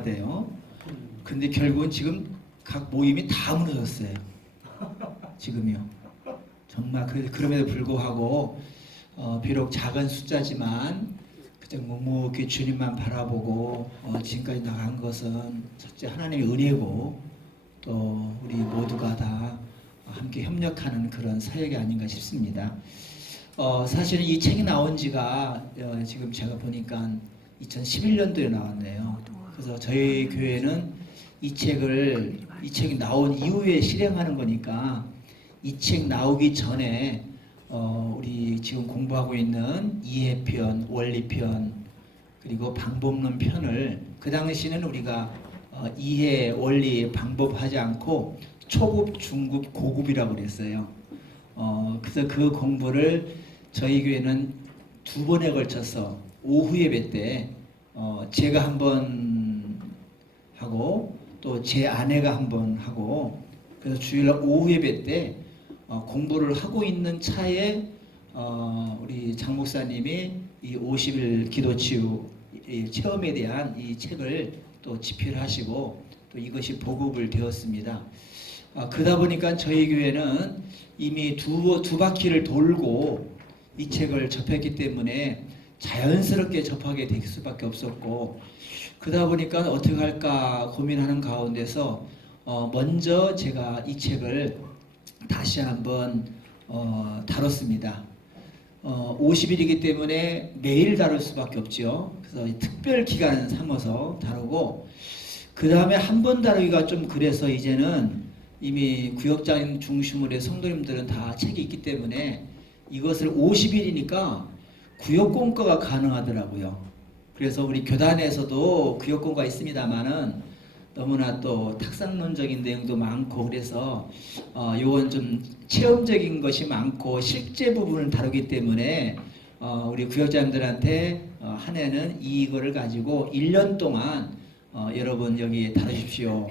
돼요. 근데 결국은 지금 각 모임이 다 무너졌어요. 지금요. 정말 그럼에도 불구하고 비록 작은 숫자지만 그냥 묵묵히 주님만 바라보고 지금까지 나간 것은 첫째 하나님의 은혜고 또 우리 모두가 다 함께 협력하는 그런 사역이 아닌가 싶습니다. 사실은 이 책이 나온 지가 지금 제가 보니까 2011년도에 나왔네요. 그래서 저희 교회는 이 책이 나온 이후에 실행하는 거니까 이 책 나오기 전에 우리 지금 공부하고 있는 이해편, 원리편 그리고 방법론 편을 그 당시는 우리가 이해, 원리, 방법 하지 않고 초급, 중급, 고급이라고 그랬어요. 그래서 그 공부를 저희 교회는 2번에 걸쳐서 오후 예배 때 제가 한번 하고 또 제 아내가 한번 하고 그래서 주일날 오후 예배 때 공부를 하고 있는 차에 우리 장 목사님이 이 50일 기도치유 체험에 대한 이 책을 또 집필을 하시고 또 이것이 보급을 되었습니다. 그러다 보니까 저희 교회는 이미 두 바퀴를 돌고 이 책을 접했기 때문에 자연스럽게 접하게 될 수밖에 없었고 그러다 보니까 어떻게 할까 고민하는 가운데서 먼저 제가 이 책을 다시 한번 다뤘습니다. 50일이기 때문에 매일 다룰 수밖에 없죠. 그래서 특별 기간 삼아서 다루고 그 다음에 한 번 다루기가 좀 그래서 이제는 이미 구역장 중심으로 성도님들은 다 책이 있기 때문에 이것을 50일이니까 구역공과가 가능하더라고요. 그래서 우리 교단에서도 구역공과 있습니다만은 너무나 또 탁상론적인 내용도 많고 그래서 요건 좀 체험적인 것이 많고 실제 부분을 다루기 때문에 우리 구역자님들한테 한 해는 이거를 가지고 1년 동안 여러분 여기 다루십시오.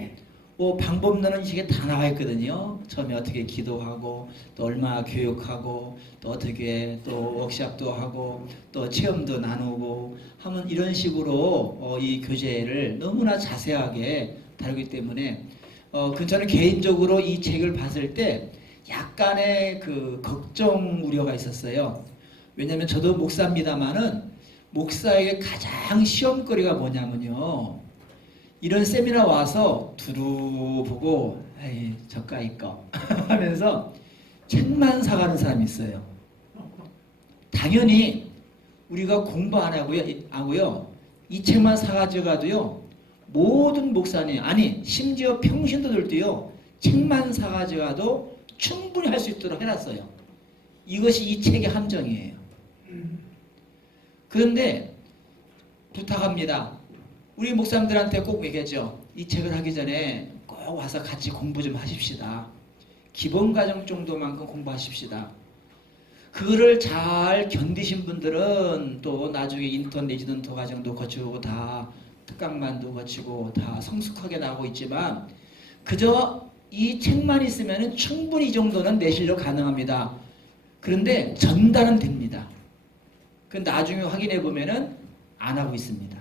방법론은 이게 다 나와 있거든요. 처음에 어떻게 기도하고 또 얼마나 교육하고 또 어떻게 또 워크숍도 하고 또 체험도 나누고 하면 이런 식으로 이 교재를 너무나 자세하게 다루기 때문에 저는 개인적으로 이 책을 봤을 때 약간의 그 걱정 우려가 있었어요. 왜냐하면 저도 목사입니다만은 목사에게 가장 시험거리가 뭐냐면요. 이런 세미나 와서 두루 보고 에이 저까이 거 하면서 책만 사가는 사람이 있어요. 당연히 우리가 공부 안 하고요. 이 책만 사가지고 가도요. 모든 목사님 아니 심지어 평신도들도요. 책만 사가지고 가도 충분히 할 수 있도록 해놨어요. 이것이 이 책의 함정이에요. 그런데 부탁합니다. 우리 목사님들한테 꼭 얘기하죠. 이 책을 하기 전에 꼭 와서 같이 공부 좀 하십시다. 기본 과정 정도만큼 공부하십시다. 그거를 잘 견디신 분들은 또 나중에 인턴 레지던트 과정도 거치고 다 특강만도 거치고 다 성숙하게 나오고 있지만 그저 이 책만 있으면 충분히 이 정도는 내 실력 가능합니다. 그런데 전달은 됩니다. 그 나중에 확인해 보면은 안 하고 있습니다.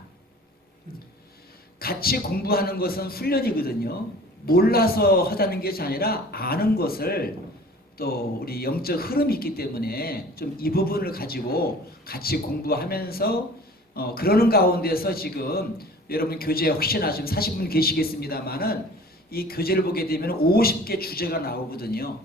같이 공부하는 것은 훈련이거든요. 몰라서 하자는 것이 아니라 아는 것을 또 우리 영적 흐름이 있기 때문에 좀 이 부분을 가지고 같이 공부하면서 그러는 가운데서 지금 여러분 교재에 혹시나 지금 40분 계시겠습니다만은 이 교재를 보게 되면 50개 주제가 나오거든요.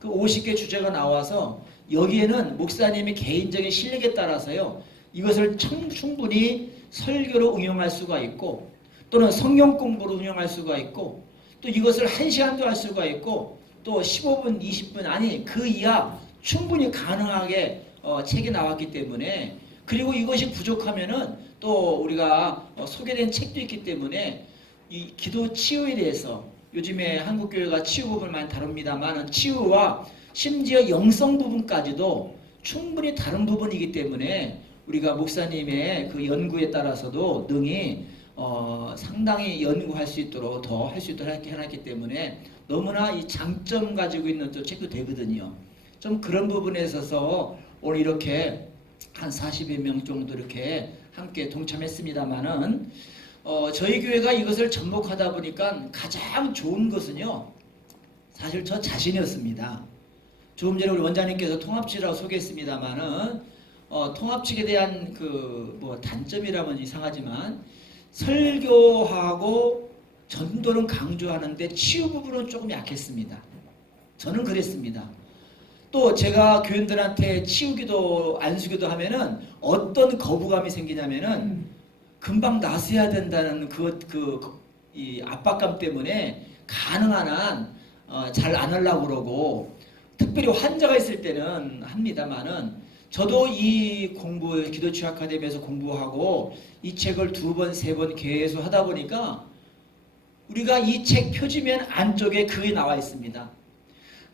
그 50개 주제가 나와서 여기에는 목사님의 개인적인 실력에 따라서요. 이것을 충분히 설교로 응용할 수가 있고 또는 성경 공부로 응용할 수가 있고 또 이것을 1시간도 할 수가 있고 또 15분, 20분 아니 그 이하 충분히 가능하게 책이 나왔기 때문에 그리고 이것이 부족하면은 또 우리가 소개된 책도 있기 때문에 이 기도 치유에 대해서 요즘에 한국교회가 치유 부분을 많이 다룹니다만 치유와 심지어 영성 부분까지도 충분히 다른 부분이기 때문에 우리가 목사님의 그 연구에 따라서도 능히 상당히 연구할 수 있도록 더 할 수 있도록 해놨기 때문에 너무나 이 장점 가지고 있는 또 책도 되거든요. 좀 그런 부분에 있어서 오늘 이렇게 한 40여 명 정도 이렇게 함께 동참했습니다만은 저희 교회가 이것을 접목하다 보니까 가장 좋은 것은요, 사실 저 자신이었습니다. 조금 전에 우리 원장님께서 통합칙이라고 소개했습니다만은 통합칙에 대한 단점이라면 이상하지만 설교하고 전도는 강조하는데 치유 부분은 조금 약했습니다. 저는 그랬습니다. 또 제가 교인들한테 치유기도 안수기도 하면은 어떤 거부감이 생기냐면은 금방 나서야 된다는 이 압박감 때문에 가능한 한 잘 안 하려고 그러고, 특별히 환자가 있을 때는 합니다만은, 저도 이 기도치유 아카데미에서 공부하고 이 책을 2번, 3번 계속 하다 보니까 우리가 이 책 표지면 안쪽에 그게 나와 있습니다.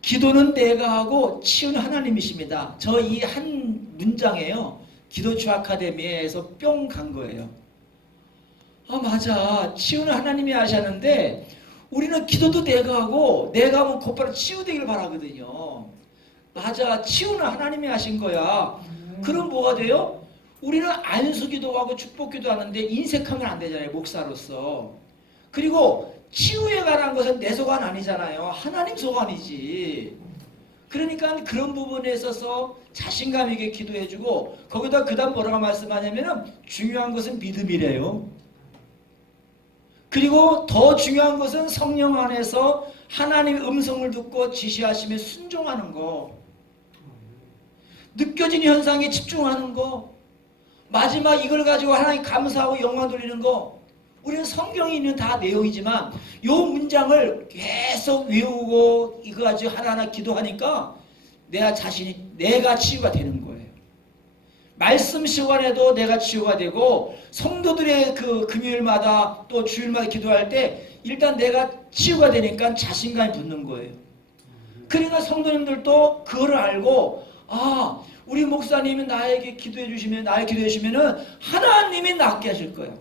기도는 내가 하고 치유는 하나님이십니다. 저 이 한 문장에요, 기도치유 아카데미에서 뿅 간 거예요. 맞아, 치유는 하나님이 하셨는데 우리는 기도도 내가 하고 내가 하면 곧바로 치유되길 바라거든요. 맞아, 치유는 하나님이 하신 거야. 그럼 뭐가 돼요? 우리는 안수기도 하고 축복기도 하는데 인색하면 안 되잖아요, 목사로서. 그리고 치유에 관한 것은 내 소관 아니잖아요. 하나님 소관이지. 그러니까 그런 부분에 있어서 자신감 있게 기도해주고, 거기다 그 다음 뭐라고 말씀하냐면은 중요한 것은 믿음이래요. 그리고 더 중요한 것은 성령 안에서 하나님의 음성을 듣고 지시하심에 순종하는 거, 느껴지는 현상에 집중하는 거, 마지막 이걸 가지고 하나님 감사하고 영광 돌리는 거. 우리는 성경에 있는 다 내용이지만 이 문장을 계속 외우고 이거 가지고 하나하나 기도하니까 내가 치유가 되는 거예요. 말씀 시간에도 내가 치유가 되고, 성도들의 금요일마다 또 주일마다 기도할 때 일단 내가 치유가 되니까 자신감이 붙는 거예요. 그러니까 성도님들도 그거를 알고, 우리 목사님이 나에게 기도해 주시면은 하나님이 낫게 하실 거예요.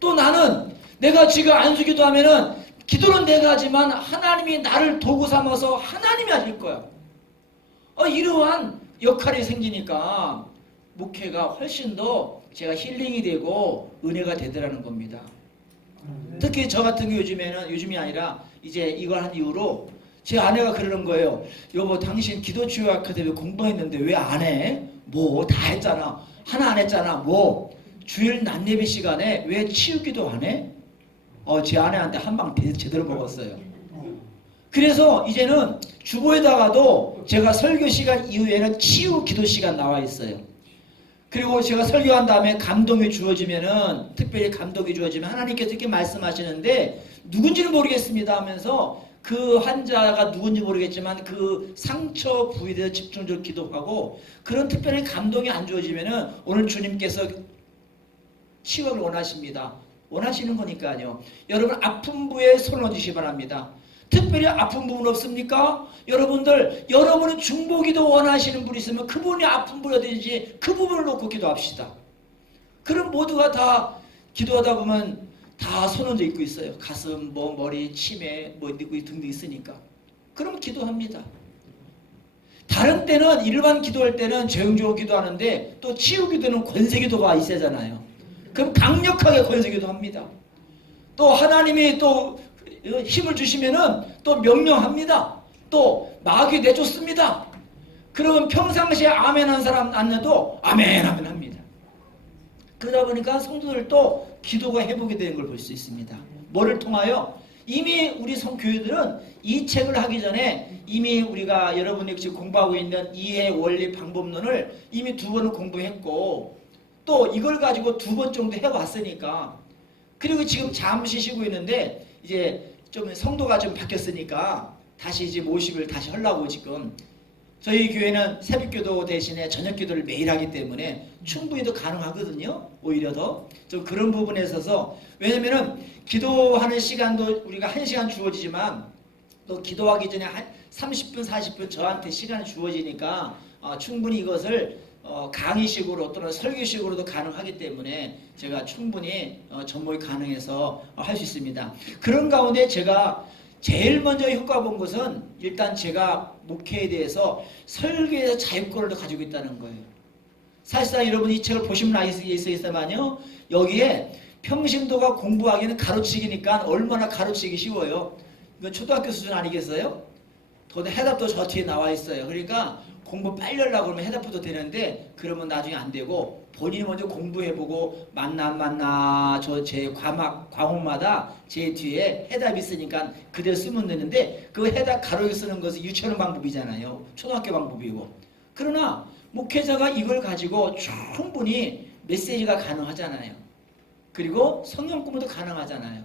또 나는 내가 지금 안수기도 하면은 기도는 내가 하지만 하나님이 나를 도구 삼아서 하나님이 하실 거야. 이러한 역할이 생기니까 목회가 훨씬 더 제가 힐링이 되고 은혜가 되더라는 겁니다. 특히 저 같은 경우 요즘이 아니라 이제 이걸 한 이후로 제 아내가 그러는 거예요. 여보, 당신 기도치유 아카데미 공부했는데 왜 안 해? 뭐 다 했잖아. 하나 안 했잖아. 뭐 주일 낮 예배 시간에 왜 치유기도 안 해? 제 아내한테 한 방 제대로 먹었어요. 그래서 이제는 주보에다가도 제가 설교 시간 이후에는 치유 기도 시간 나와 있어요. 그리고 제가 설교한 다음에 감동이 주어지면은, 특별히 감동이 주어지면 하나님께서 이렇게 말씀하시는데 누군지는 모르겠습니다 하면서 그 환자가 누군지 모르겠지만 그 상처 부위에 대해서 집중적으로 기도하고, 그런 특별한 감동이 안 주어지면은 오늘 주님께서 치유를 원하십니다. 원하시는 거니까요. 여러분 아픈 부위에 손을 얹으시기 바랍니다. 특별히 아픈 부분 없습니까? 여러분은 중보기도 원하시는 분이 있으면 그분이 아픈 부위 어디든지 그 부분을 놓고 기도합시다. 그럼 모두가 다 기도하다 보면 다 손 얹어 있고 있어요. 가슴, 머리, 치매, 등등 있으니까. 그럼 기도합니다. 다른 때는 일반 기도할 때는 조용조용 기도하는데 또 치유 기도는 권세 기도가 있어야잖아요. 그럼 강력하게 권세 기도합니다. 또 하나님이 또 힘을 주시면은 또 명령합니다. 또 마귀 내쫓습니다. 그러면 평상시에 아멘 한 사람 안내도 아멘 합니다. 그러다 보니까 성도들도 기도가 회복이 되는 걸 볼 수 있습니다. 뭐를 통하여? 이미 우리 성교회들은 이 책을 하기 전에 이미 우리가 여러분이 지금 공부하고 있는 이해 원리 방법론을 이미 2번을 공부했고, 또 이걸 가지고 2번 정도 해왔으니까, 그리고 지금 잠시 쉬고 있는데 이제 좀 성도가 좀 바뀌었으니까 다시 이제 모집을 다시 하려고 지금. 저희 교회는 새벽기도 대신에 저녁기도를 매일 하기 때문에 충분히 더 가능하거든요. 오히려 더 좀 그런 부분에 있어서, 왜냐면은 기도하는 시간도 우리가 1시간 주어지지만 또 기도하기 전에 한 30분 40분 저한테 시간이 주어지니까 충분히 이것을 강의식으로 또는 설교식으로도 가능하기 때문에 제가 충분히 접목이 가능해서 할 수 있습니다. 그런 가운데 제가 제일 먼저 효과 본 것은 일단 제가 목회에 대해서 설교에서 자유권을 가지고 있다는 거예요. 사실상 여러분 이 책을 보시면 알겠지만요, 여기에 평신도가 공부하기는 가로치기니까 얼마나 가로치기 쉬워요. 이건 초등학교 수준 아니겠어요? 더 해답도 저 뒤에 나와 있어요. 그러니까 공부 빨리 하려고 그러면 해답부터 되는데 그러면 나중에 안 되고 본인이 먼저 공부해보고 맞나 안 맞나 저 제 과목마다 제 뒤에 해답이 있으니까 그대로 쓰면 되는데 그 해답 가로에 쓰는 것은 유치원 방법이잖아요. 초등학교 방법이고. 그러나 목회자가 이걸 가지고 충분히 메시지가 가능하잖아요. 그리고 성경 공부도 가능하잖아요.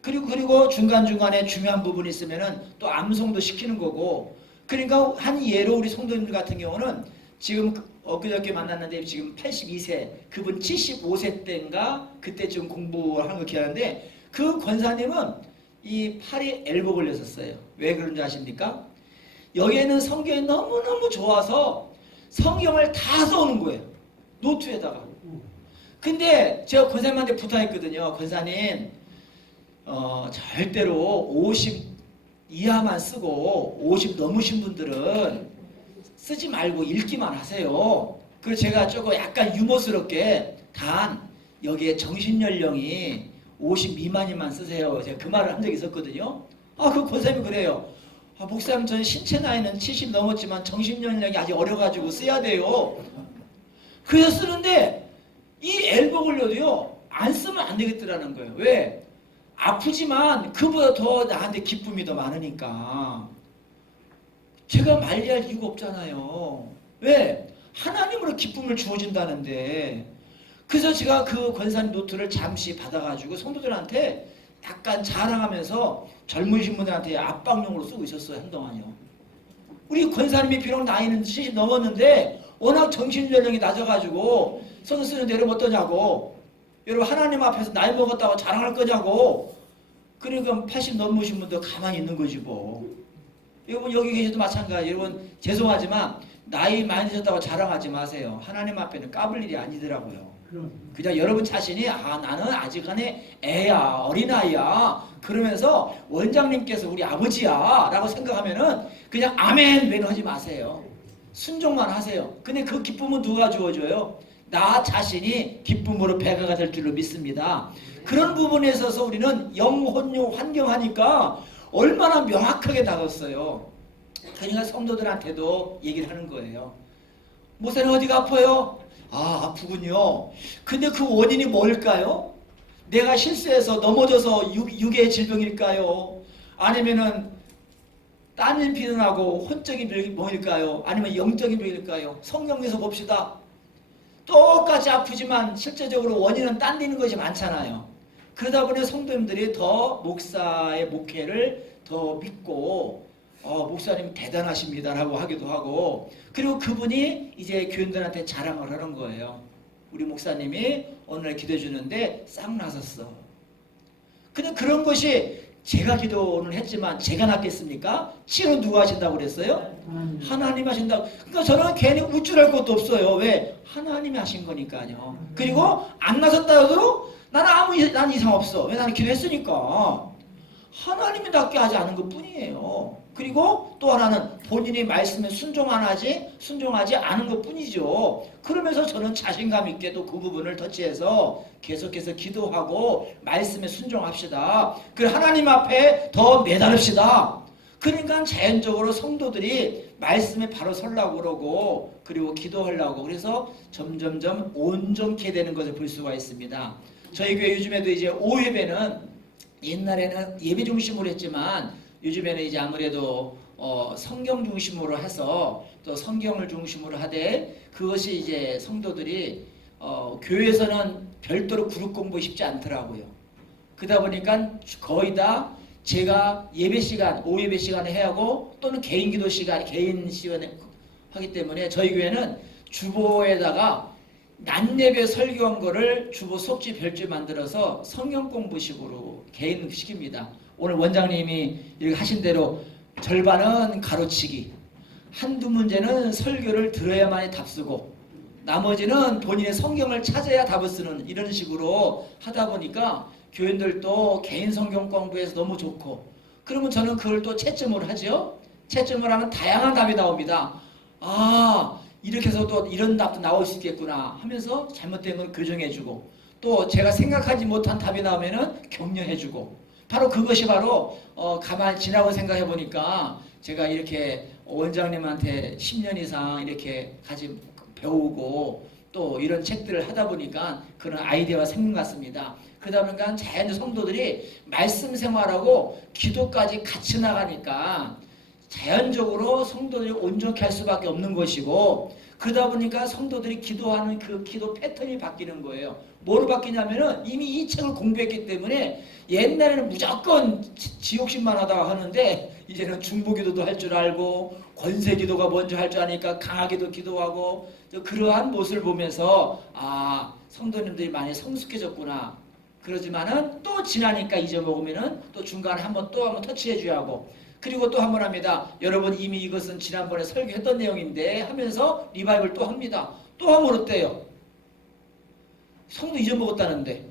그리고 중간중간에 중요한 부분이 있으면은 또 암송도 시키는 거고. 그러니까 한 예로 우리 성도님들 같은 경우는 지금 엊그저께 만났는데 지금 82세, 그분 75세 때인가 그때쯤 공부하는 거 기억하는데 그 권사님은 이 팔이 엘보 걸렸었어요. 왜 그런지 아십니까? 여기에는 성경이 너무너무 좋아서 성경을 다 써오는 거예요. 노트에다가. 근데 제가 권사님한테 부탁했거든요. 권사님 절대로 50 이하만 쓰고 50 넘으신 분들은 쓰지 말고 읽기만 하세요. 그래서 제가 조금 약간 유머스럽게 단 여기에 정신연령이 50 미만이만 쓰세요. 제가 그 말을 한 적이 있었거든요. 그 권사님이 그래요. 목사님 저는 신체 나이는 70 넘었지만 정신연령이 아직 어려가지고 써야 돼요. 그래서 쓰는데 이 엘보 걸려도요 안 쓰면 안 되겠더라는 거예요. 왜? 아프지만 그보다 더 나한테 기쁨이 더 많으니까 제가 말리할 이유가 없잖아요. 왜? 하나님으로 기쁨을 주어진다는데. 그래서 제가 그 권사님 노트를 잠시 받아가지고 성도들한테 약간 자랑하면서 젊으신 분들한테 압박용으로 쓰고 있었어요. 한동안요. 우리 권사님이 비록 나이는 70 넘었는데 워낙 정신연령이 낮아가지고 성경 쓰는데 여러분 어떠냐고. 여러분 하나님 앞에서 나이 먹었다고 자랑할 거냐고. 그러니까 80 넘으신 분도 가만히 있는 거지 뭐. 여러분 여기 계셔도 마찬가지. 여러분 죄송하지만 나이 많이 드셨다고 자랑하지 마세요. 하나님 앞에는 까불 일이 아니더라고요. 그냥 여러분 자신이 나는 아직은 애야, 어린아이야 그러면서 원장님께서 우리 아버지야 라고 생각하면은 그냥 아멘 매너하지 마세요. 순종만 하세요. 근데 그 기쁨은 누가 주어줘요? 나 자신이 기쁨으로 배가가 될 줄로 믿습니다. 그런 부분에 있어서 우리는 영혼요 환경하니까 얼마나 명확하게 다뤘어요. 그러니까 성도들한테도 얘기를 하는 거예요. 목사님 어디가 아파요? 아프군요. 근데 그 원인이 뭘까요? 내가 실수해서 넘어져서 육의 질병일까요? 아니면은 땀을 피는하고 혼적인 병일까요? 아니면 영적인 병일까요? 성경에서 봅시다. 똑같이 아프지만 실제적으로 원인은 딴 데 있는 것이 많잖아요. 그러다 보니 성도님들이 더 목사의 목회를 더 믿고 목사님 대단하십니다 라고 하기도 하고, 그리고 그분이 이제 교인들한테 자랑을 하는 거예요. 우리 목사님이 오늘 기도해 주는데 싹 나섰어. 근데 그런 것이 제가 기도는 했지만 제가 낫겠습니까? 치료는 누가 하신다고 그랬어요? 하나님 하신다고. 그러니까 저는 괜히 우쭐할 것도 없어요. 왜? 하나님이 하신 거니까요. 그리고 안 나섰다 하더라도 난 이상 없어. 왜? 나는 기도했으니까. 하나님이 낫게 하지 않은 것 뿐이에요. 그리고 또 하나는 본인이 말씀에 순종하지 않은 것 뿐이죠. 그러면서 저는 자신감 있게 또 그 부분을 터치해서 계속해서 기도하고 말씀에 순종합시다. 그리고 하나님 앞에 더 매달읍시다. 그러니까 자연적으로 성도들이 말씀에 바로 서려고 그러고 그리고 기도하려고 그래서 점점점 온전케 되는 것을 볼 수가 있습니다. 저희 교회 요즘에도 이제 5예배는 옛날에는 예배 중심으로 했지만 요즘에는 이제 아무래도 성경 중심으로 해서 또 성경을 중심으로 하되 그것이 이제 성도들이 교회에서는 별도로 그룹 공부 쉽지 않더라고요. 그러다 보니까 거의 다 제가 예배 시간, 5예배 시간에 해야 하고 또는 개인 기도 시간, 개인 시간에 하기 때문에 저희 교회는 주보에다가 낮 예배 설교한 거를 주보 속지 별주 만들어서 성경 공부식으로 개인 시킵니다. 오늘 원장님이 이렇게 하신 대로 절반은 가로치기, 한두 문제는 설교를 들어야만이 답 쓰고 나머지는 본인의 성경을 찾아야 답을 쓰는 이런 식으로 하다 보니까 교인들도 개인 성경 공부해서 너무 좋고, 그러면 저는 그걸 또 채점을 하죠. 채점을 하면 다양한 답이 나옵니다. 이렇게 해서 또 이런 답도 나올 수 있겠구나 하면서 잘못된 건 교정해주고, 또 제가 생각하지 못한 답이 나오면은 격려해주고 바로 그것이 바로 가만히 지나고 생각해 보니까 제가 이렇게 원장님한테 10년 이상 이렇게 같이 배우고 또 이런 책들을 하다 보니까 그런 아이디어가 생긴 것 같습니다. 그러다 보니까 자연히 성도들이 말씀 생활하고 기도까지 같이 나가니까 자연적으로 성도들이 온전케 할 수밖에 없는 것이고 그러다 보니까 성도들이 기도하는 그 기도 패턴이 바뀌는 거예요. 뭐로 바뀌냐면은 이미 이 책을 공부했기 때문에 옛날에는 무조건 지옥신만 하다가 하는데 이제는 중보기도도 할 줄 알고 권세기도가 먼저 할 줄 아니까 강하게도 기도하고 그러한 모습을 보면서 아 성도님들이 많이 성숙해졌구나. 그러지만은 또 지나니까 잊어먹으면은 또 중간에 한번 터치해줘야 하고 그리고 또 한 번 합니다. 여러분 이미 이것은 지난번에 설교했던 내용인데 하면서 리바이벌 또 합니다. 또 하면 어때요? 성도 잊어먹었다는데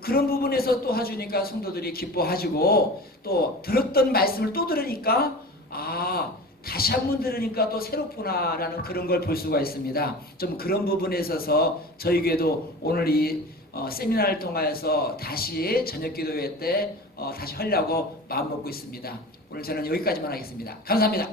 그런 부분에서 또 해주니까 성도들이 기뻐하시고 또 들었던 말씀을 또 들으니까 아 다시 한 번 들으니까 또 새롭구나라는 그런 걸 볼 수가 있습니다. 좀 그런 부분에 있어서 저희 교회도 오늘 이 세미나를 통하여서 다시 저녁기도회 때 다시 하려고 마음먹고 있습니다. 오늘 저는 여기까지만 하겠습니다. 감사합니다.